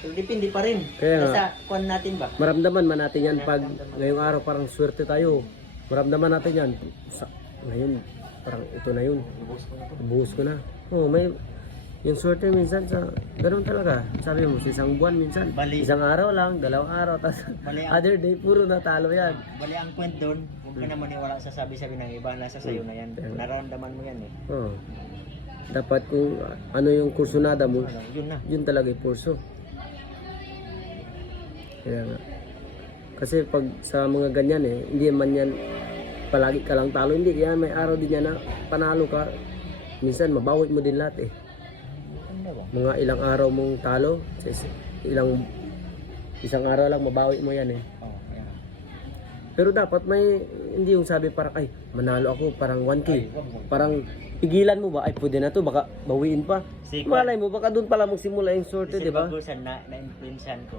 Pero depende pa rin. Kaya nga. Nasa kuan natin ba? Maramdaman man natin yan pag ngayong araw parang swerte tayo. Maramdaman natin yan. Ngayon, parang ito na yun. Buhos ko na. Oh, may yung swerte minsan sa ganun talaga. Sabi mo, sa isang buwan minsan. Bali. Isang araw lang, dalawang araw. Tapos Bali ang, other day, puro natalo yan. bali ang kwent doon, huwag ka na maniwala sa sabi-sabi ng iba, nasa sayo na yan. Nararamdaman mo yan eh. Oh. Dapat kung ano yung kursunada mo, Ano, yun na. yun talaga yung kurso. Kaya nga. Kasi pag sa mga ganyan hindi man yan palagi ka lang talo. Hindi, yan may araw din yan na panalo ka. Minsan mabawi mo din lahat Ano ba? Mga ilang araw mong talo, isang araw lang mabawi mo yan Oh, yan. Pero dapat may, hindi yung sabi parang, ay, manalo ako, parang 1K. Ay, wag mo. Parang, pigilan mo ba? Ay, pwede na to, baka bawiin pa. Sige. Malay mo, baka doon pala magsimula yung sorte, Kasi di ba? bago sa na-influencean ko,